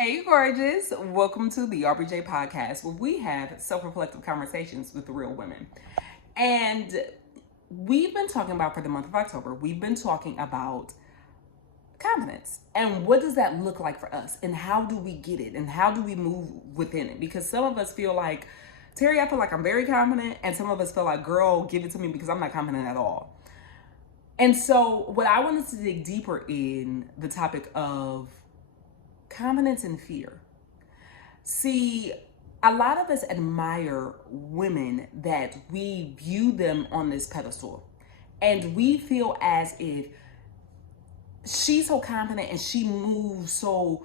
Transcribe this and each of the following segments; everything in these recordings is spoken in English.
Hey, gorgeous. Welcome to the RBJ podcast, where we have self reflective conversations with real women. And we've been talking about, for the month of October, we've been talking about confidence and what does that look like for us, and how do we get it, and how do we move within it? Because some of us feel like, Terry, I feel like I'm very confident, and some of us feel like, girl, give it to me because I'm not confident at all. And so, what I wanted to dig deeper in the topic of confidence and fear. See, a lot of us admire women that we view them on this pedestal. And we feel as if she's so confident and she moves so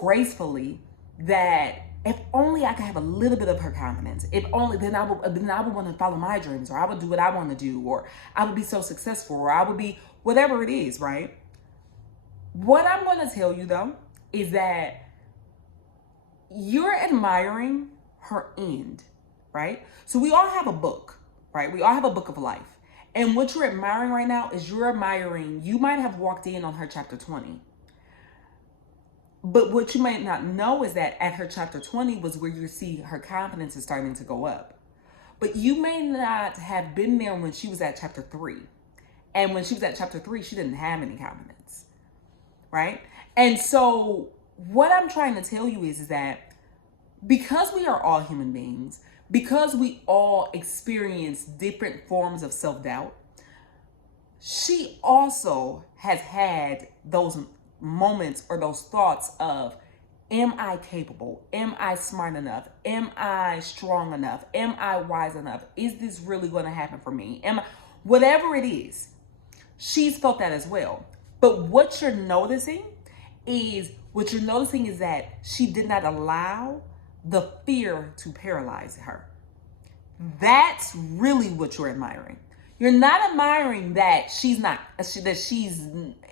gracefully that if only I could have a little bit of her confidence, if only then I would want to follow my dreams, or I would do what I want to do, or I would be so successful, or I would be whatever it is, right? What I'm going to tell you though is that you're admiring her end, right? So we all have a book, right? We all have a book of life. And what you're admiring right now is you might have walked in on her chapter 20. But what you might not know is that at her chapter 20 was where you see her confidence is starting to go up. But you may not have been there when she was at chapter 3. And when she was at chapter 3, she didn't have any confidence, right? And so what I'm trying to tell you is that because we are all human beings, because we all experience different forms of self-doubt, she also has had those moments or those thoughts of, am I capable? Am I smart enough? Am I strong enough? Am I wise enough? Is this really going to happen for me? Whatever it is, she's felt that as well. But what you're noticing is that she did not allow the fear to paralyze her. That's really what you're admiring. You're not admiring that she's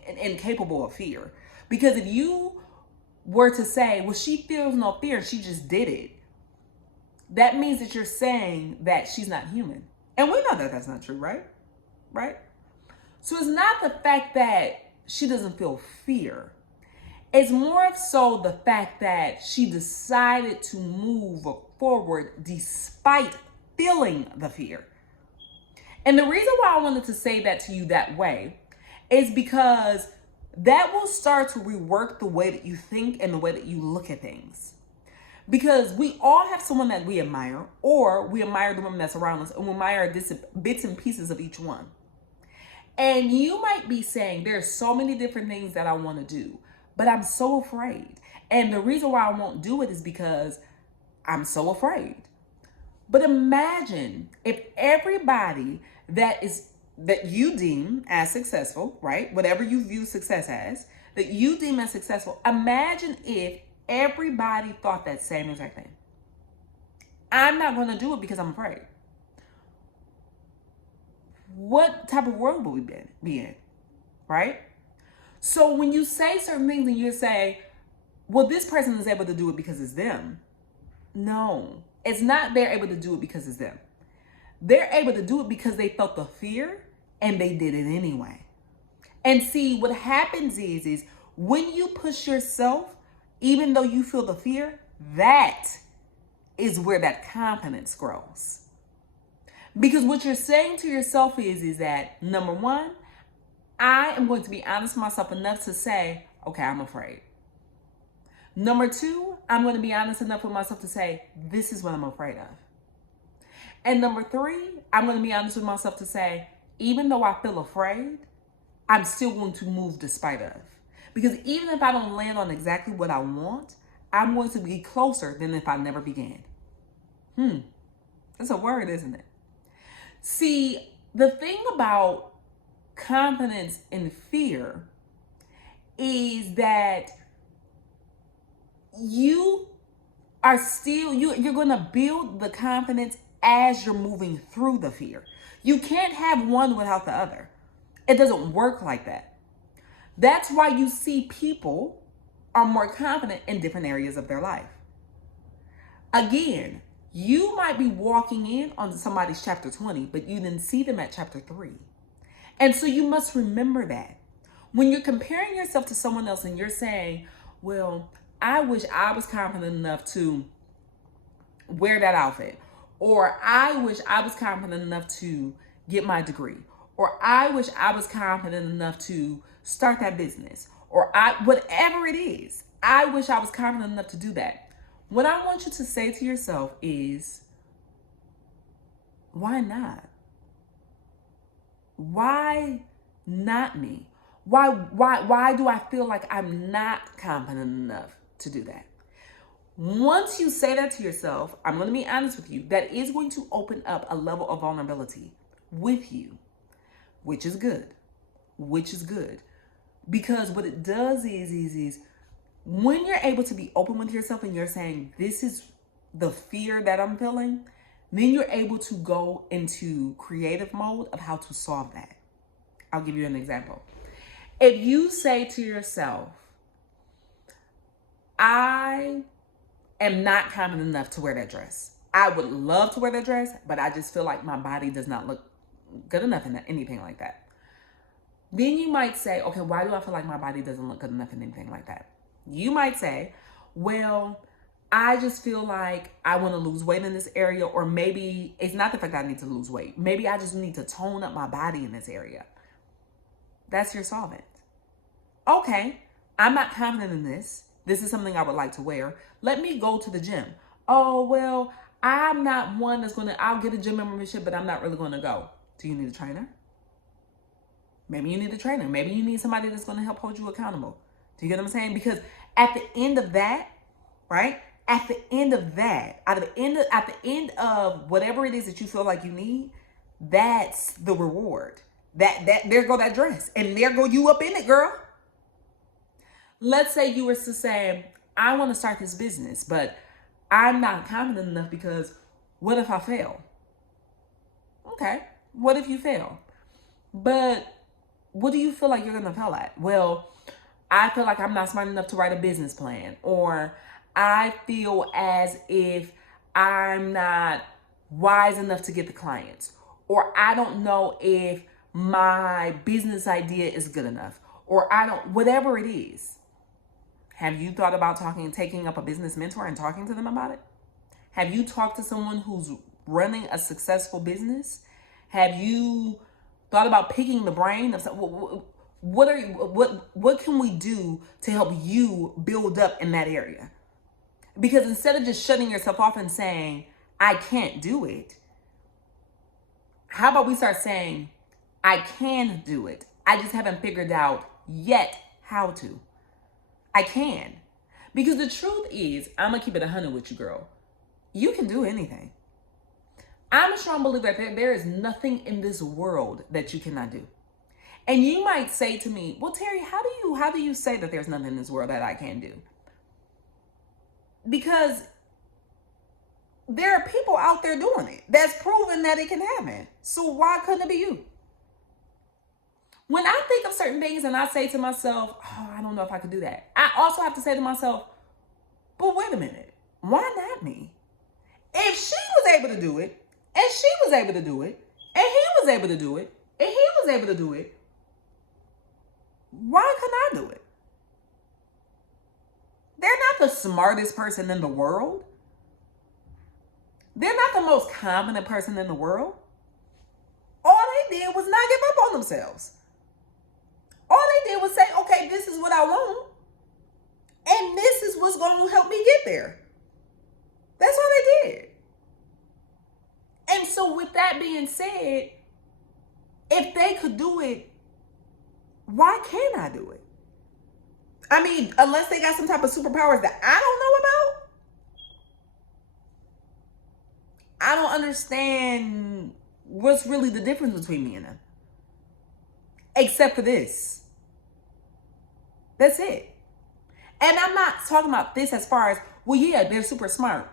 incapable of fear. Because if you were to say, well, she feels no fear, she just did it, that means that you're saying that she's not human. And we know that that's not true, right? Right? So it's not the fact that she doesn't feel fear. It's more of so the fact that she decided to move forward despite feeling the fear. And the reason why I wanted to say that to you that way is because that will start to rework the way that you think and the way that you look at things. Because we all have someone that we admire, or we admire the women that's around us, and we admire bits and pieces of each one. And you might be saying, there's so many different things that I want to do, but I'm so afraid. And the reason why I won't do it is because I'm so afraid. But imagine if everybody that you deem as successful, right? Whatever you view success as, that you deem as successful, imagine if everybody thought that same exact thing. I'm not going to do it because I'm afraid. What type of world would we be in, right? So when you say certain things and you say, well, this person is able to do it because it's them. No, it's not they're able to do it because it's them. They're able to do it because they felt the fear and they did it anyway. And see, what happens is when you push yourself, even though you feel the fear, that is where that confidence grows. Because what you're saying to yourself is that, number one, I am going to be honest with myself enough to say, okay, I'm afraid. Number two, I'm going to be honest enough with myself to say, this is what I'm afraid of. And number three, I'm going to be honest with myself to say, even though I feel afraid, I'm still going to move despite of. Because even if I don't land on exactly what I want, I'm going to be closer than if I never began. That's a word, isn't it? See, the thing about confidence and fear is that you are still, you're going to build the confidence as you're moving through the fear. You can't have one without the other. It doesn't work like that. That's why you see people are more confident in different areas of their life. Again, you might be walking in on somebody's chapter 20, but you didn't see them at chapter 3. And so you must remember that. When you're comparing yourself to someone else and you're saying, well, I wish I was confident enough to wear that outfit. Or I wish I was confident enough to get my degree. Or I wish I was confident enough to start that business. Or whatever it is, I wish I was confident enough to do that. What I want you to say to yourself is, why not? Why not me? Why do I feel like I'm not confident enough to do that? Once you say that to yourself, I'm going to be honest with you, that is going to open up a level of vulnerability with you, which is good. Because what it does is when you're able to be open with yourself and you're saying, this is the fear that I'm feeling, then you're able to go into creative mode of how to solve that. I'll give you an example. If you say to yourself, I am not confident enough to wear that dress. I would love to wear that dress, but I just feel like my body does not look good enough in anything like that. Then you might say, okay, why do I feel like my body doesn't look good enough in anything like that? You might say, well, I just feel like I want to lose weight in this area, or maybe it's not the fact that I need to lose weight. Maybe I just need to tone up my body in this area. That's your solvent. Okay, I'm not confident in this. This is something I would like to wear. Let me go to the gym. Oh, well, I'm not one that's I'll get a gym membership, but I'm not really going to go. Do you need a trainer? Maybe you need a trainer. Maybe you need somebody that's going to help hold you accountable. Do you get what I'm saying? Because at the end of that, right? At the end of whatever it is that you feel like you need, that's the reward. There go that dress, and there go you up in it, girl. Let's say you were to say, I want to start this business, but I'm not confident enough because what if I fail? Okay, what if you fail? But what do you feel like you're going to fail at? Well, I feel like I'm not smart enough to write a business plan, or I feel as if I'm not wise enough to get the clients, or I don't know if my business idea is good enough, or whatever it is. Have you thought about taking up a business mentor and talking to them about it? Have you talked to someone who's running a successful business? Have you thought about picking the brain of what can we do to help you build up in that area? Because instead of just shutting yourself off and saying, I can't do it, how about we start saying, I can do it. I just haven't figured out yet how to. I can. Because the truth is, I'm going to keep it 100 with you, girl. You can do anything. I'm a strong believer that there is nothing in this world that you cannot do. And you might say to me, well, Terry, how do you say that there's nothing in this world that I can do? Because there are people out there doing it that's proven that it can happen. So why couldn't it be you? When I think of certain things and I say to myself, oh, I don't know if I could do that, I also have to say to myself, but wait a minute, why not me? If she was able to do it, and she was able to do it, and he was able to do it, and he was able to do it, why couldn't I do it? They're not the smartest person in the world. They're not the most confident person in the world. All they did was not give up on themselves. All they did was say, okay, this is what I want, and this is what's going to help me get there. That's all they did. And so with that being said, if they could do it, why can't I do it? I mean, unless they got some type of superpowers that I don't know about, I don't understand what's really the difference between me and them. Except for this. That's it. And I'm not talking about this as far as, well, yeah, they're super smart.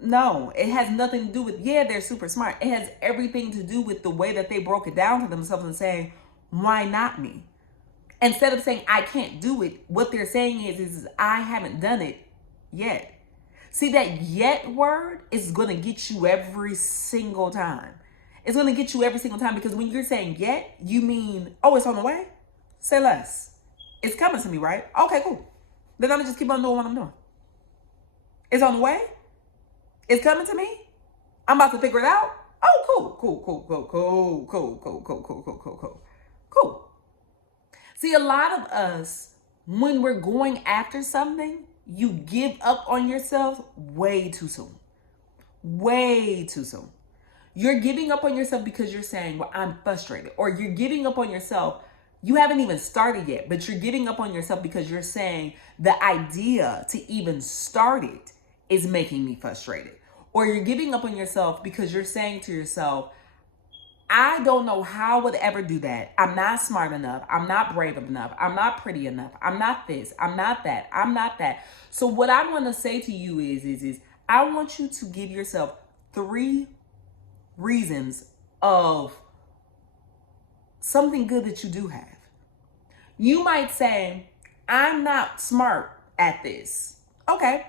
No, it has nothing to do with, yeah, they're super smart. It has everything to do with the way that they broke it down to themselves and saying, why not me? Instead of saying, I can't do it, what they're saying is I haven't done it yet. See, that yet word is going to get you every single time. It's going to get you every single time, because when you're saying yet, you mean, oh, it's on the way? Say less. It's coming to me, right? Okay, cool. then I'm gonna just keep on doing what I'm doing. It's on the way. It's coming to me. I'm about to figure it out. Oh, cool. See, a lot of us, when we're going after something, you give up on yourself way too soon. Way too soon. You're giving up on yourself because you're saying, well, I'm frustrated. Or you're giving up on yourself. You haven't even started yet, but you're giving up on yourself because you're saying the idea to even start it is making me frustrated. Or you're giving up on yourself because you're saying to yourself, I don't know how I would ever do that. I'm not smart enough. I'm not brave enough. I'm not pretty enough. I'm not this. I'm not that. I'm not that. So what I want to say to you is I want you to give yourself 3 reasons of something good that you do have. You might say, I'm not smart at this. Okay.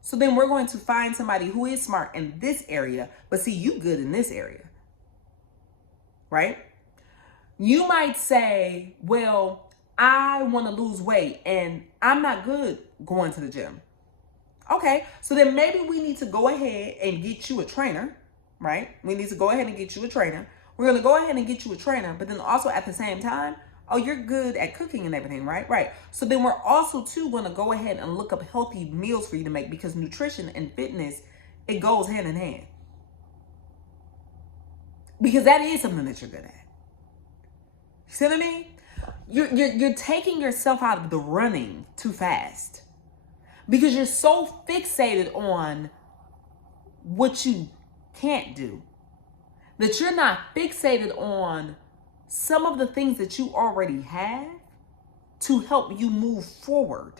So then we're going to find somebody who is smart in this area, but see, you good in this area. Right? You might say, well, I want to lose weight and I'm not good going to the gym. Okay, so then maybe we need to go ahead and get you a trainer, right? We need to go ahead and get you a trainer. We're going to go ahead and get you a trainer, but then also at the same time, oh, you're good at cooking and everything, right? Right. So then we're also too going to go ahead and look up healthy meals for you to make, because nutrition and fitness, it goes hand in hand. Because that is something that you're good at. See what I mean? You're taking yourself out of the running too fast because you're so fixated on what you can't do that you're not fixated on some of the things that you already have to help you move forward,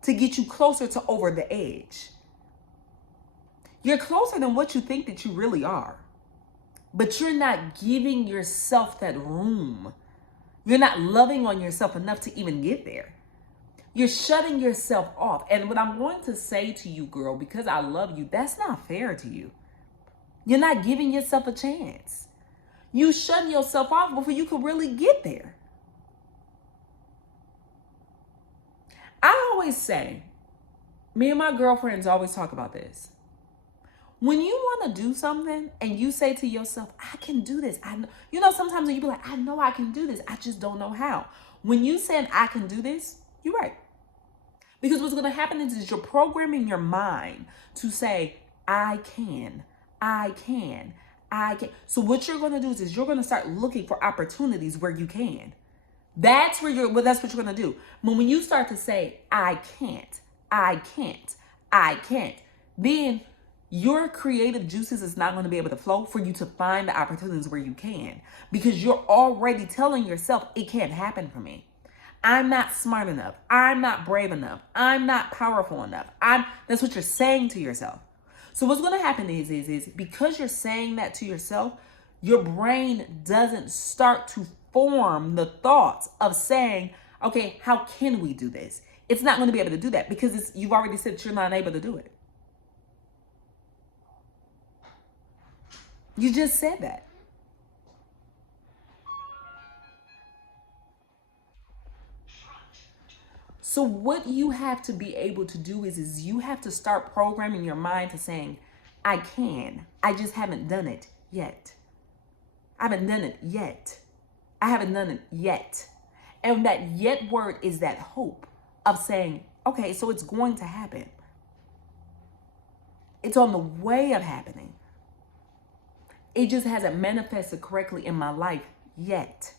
to get you closer to over the edge. You're closer than what you think that you really are. But you're not giving yourself that room. You're not loving on yourself enough to even get there. You're shutting yourself off. And what I'm going to say to you, girl, because I love you, that's not fair to you. You're not giving yourself a chance. You shutting yourself off before you could really get there. I always say, me and my girlfriends always talk about this. When you want to do something and you say to yourself, I can do this. I know. You know, sometimes you be like, I know I can do this. I just don't know how. When you say I can do this, you're right. Because what's going to happen is you're programming your mind to say, I can. So what you're going to do is you're going to start looking for opportunities where you can. That's what you're going to do. But when you start to say, I can't, then your creative juices is not going to be able to flow for you to find the opportunities where you can, because you're already telling yourself it can't happen for me. I'm not smart enough. I'm not brave enough. I'm not powerful enough. That's what you're saying to yourself. So what's going to happen is because you're saying that to yourself, your brain doesn't start to form the thoughts of saying, okay, how can we do this? It's not going to be able to do that because you've already said that you're not able to do it. You just said that. So what you have to be able to do is you have to start programming your mind to saying, I can. I just haven't done it yet. I haven't done it yet. I haven't done it yet. And that yet word is that hope of saying, okay, so it's going to happen. It's on the way of happening. It just hasn't manifested correctly in my life yet.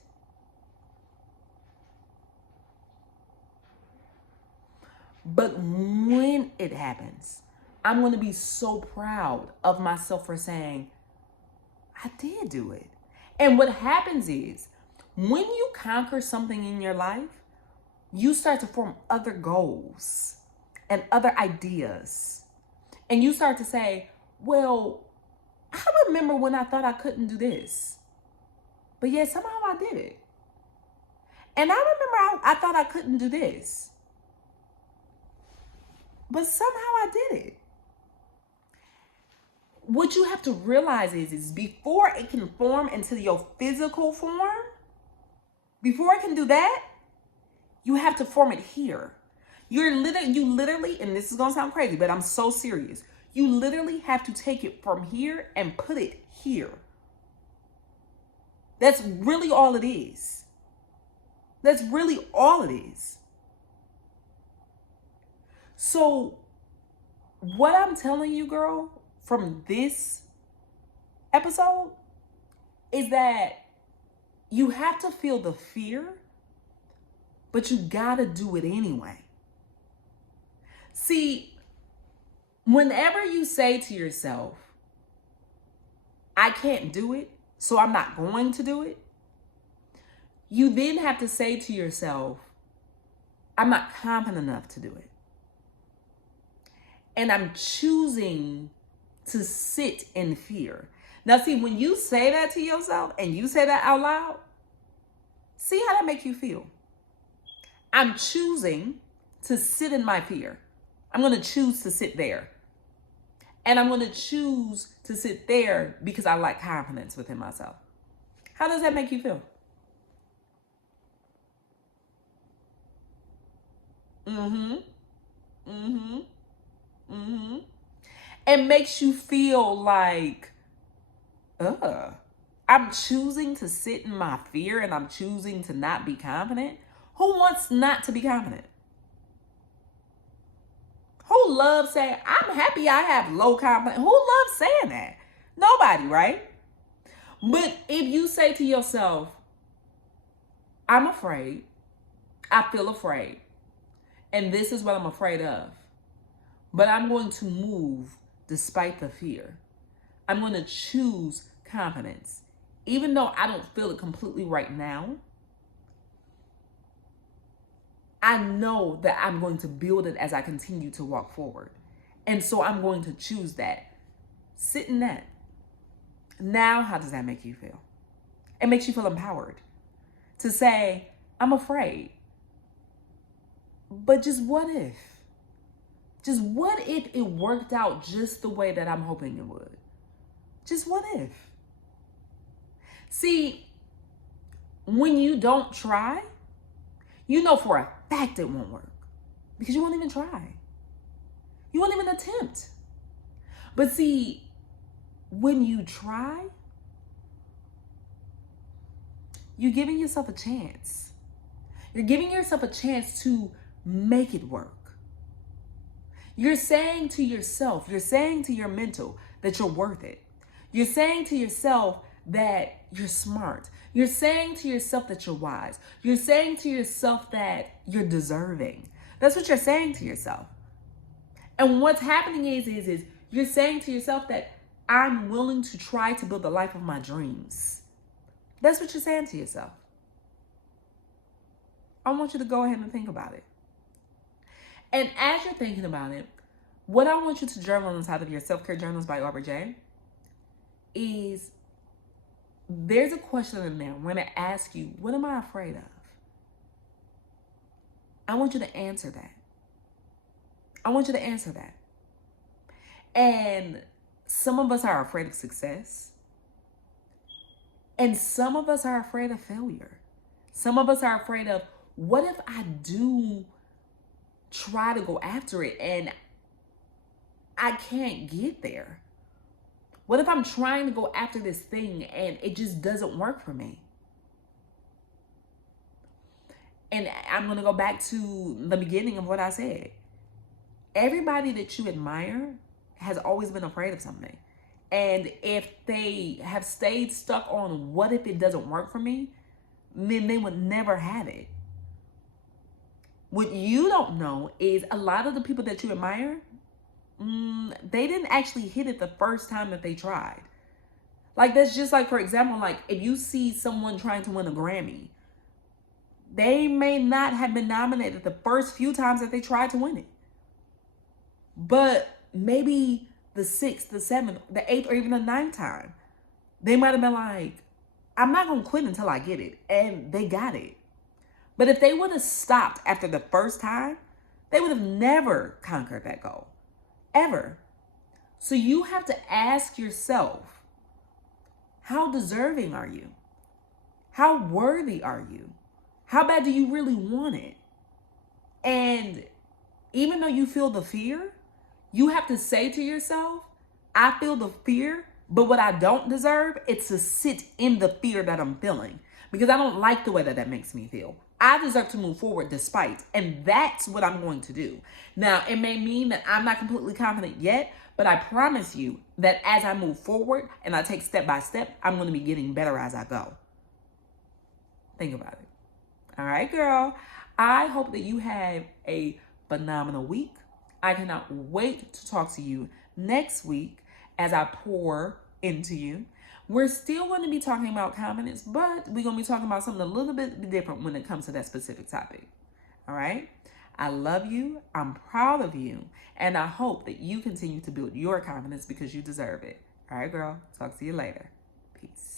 But when it happens, I'm going to be so proud of myself for saying, I did do it. And what happens is, when you conquer something in your life, you start to form other goals and other ideas. And you start to say, well, I remember when I thought I couldn't do this, but yet somehow I did it. And I remember I thought I couldn't do this, but somehow I did it. What you have to realize is before it can form into your physical form, before it can do that, you have to form it here. You literally, and this is gonna sound crazy, but I'm so serious. You literally have to take it from here and put it here. That's really all it is. That's really all it is. So, what I'm telling you, girl, from this episode is that you have to feel the fear, but you gotta do it anyway. See, whenever you say to yourself, I can't do it, so I'm not going to do it, you then have to say to yourself, I'm not confident enough to do it. And I'm choosing to sit in fear. Now, see, when you say that to yourself and you say that out loud, see how that makes you feel. I'm choosing to sit in my fear. I'm going to choose to sit there. And I'm going to choose to sit there because I lack confidence within myself. How does that make you feel? It makes you feel like, I'm choosing to sit in my fear and I'm choosing to not be confident. Who wants not to be confident? Who loves saying, I'm happy I have low confidence? Who loves saying that? Nobody, right? But if you say to yourself, I'm afraid, I feel afraid, and this is what I'm afraid of, but I'm going to move despite the fear. I'm going to choose confidence. Even though I don't feel it completely right now, I know that I'm going to build it as I continue to walk forward. And so I'm going to choose that. Sit in that. Now, how does that make you feel? It makes you feel empowered to say, I'm afraid. But just what if? Just what if it worked out just the way that I'm hoping it would? Just what if? See, when you don't try, you know for a fact it won't work because you won't even try. You won't even attempt. But see, when you try, you're giving yourself a chance. You're giving yourself a chance to make it work. You're saying to yourself, you're saying to your mental that you're worth it. You're saying to yourself that you're smart. You're saying to yourself that you're wise. You're saying to yourself that you're deserving. That's what you're saying to yourself. And what's happening is you're saying to yourself that I'm willing to try to build the life of my dreams. That's what you're saying to yourself. I want you to go ahead and think about it. And as you're thinking about it, what I want you to journal on the side of your Self-Care Journals by Aubrey J is there's a question in there. I'm going to ask you, what am I afraid of? I want you to answer that. I want you to answer that. And some of us are afraid of success. And some of us are afraid of failure. Some of us are afraid of, what if I do try to go after it and I can't get there? What if I'm trying to go after this thing and it just doesn't work for me? And I'm going to go back to the beginning of what I said. Everybody that you admire has always been afraid of something. And if they have stayed stuck on what if it doesn't work for me, then they would never have it. What you don't know is a lot of the people that you admire, they didn't actually hit it the first time that they tried. Like, that's just like, for example, like if you see someone trying to win a Grammy, they may not have been nominated the first few times that they tried to win it. But maybe the 6th, the 7th, the 8th, or even the 9th time, they might have been like, I'm not going to quit until I get it. And they got it. But if they would have stopped after the first time, they would have never conquered that goal. Ever. So you have to ask yourself, how deserving are you? How worthy are you? How bad do you really want it? And even though you feel the fear, you have to say to yourself, I feel the fear, but what I don't deserve is to sit in the fear that I'm feeling because I don't like the way that that makes me feel. I deserve to move forward despite, and that's what I'm going to do. Now, it may mean that I'm not completely confident yet, but I promise you that as I move forward and I take step by step, I'm going to be getting better as I go. Think about it. All right, girl. I hope that you have a phenomenal week. I cannot wait to talk to you next week as I pour into you. We're still going to be talking about confidence, but we're going to be talking about something a little bit different when it comes to that specific topic. All right? I love you. I'm proud of you. And I hope that you continue to build your confidence because you deserve it. All right, girl. Talk to you later. Peace.